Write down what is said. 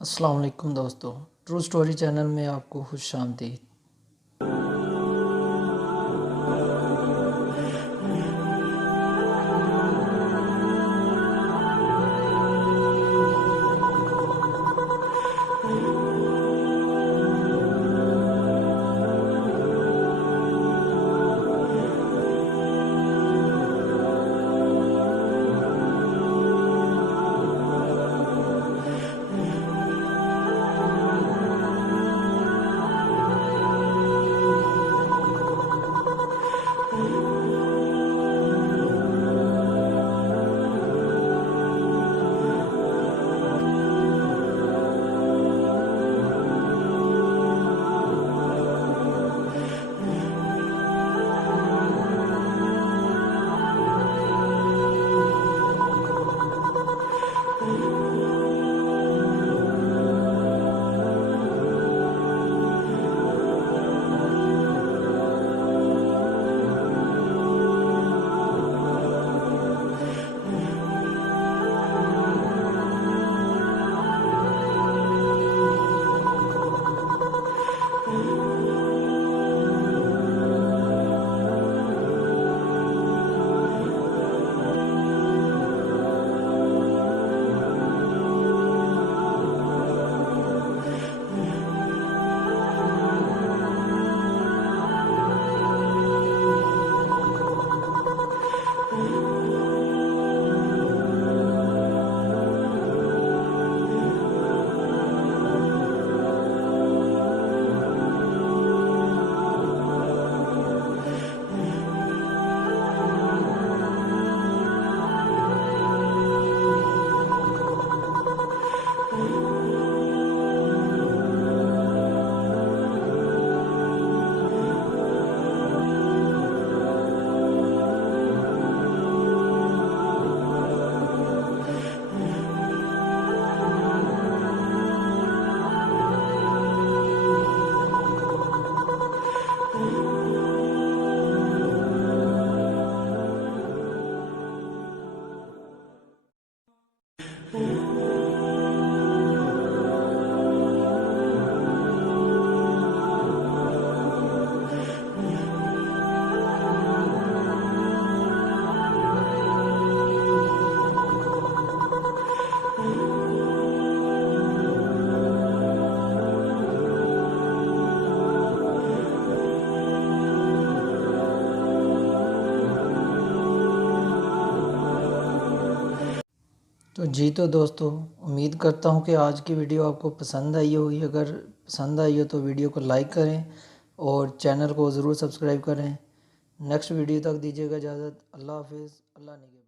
अस्सलाम वालेकुम दोस्तों, ट्रू स्टोरी चैनल में आपको खुश आमदीद। तो दोस्तों, उम्मीद करता हूँ कि आज की वीडियो आपको पसंद आई होगी। अगर पसंद आई हो तो वीडियो को लाइक करें और चैनल को ज़रूर सब्सक्राइब करें। नेक्स्ट वीडियो तक दीजिएगा इजाज़त। अल्लाह हाफिज़। अल्लाह निगहबान।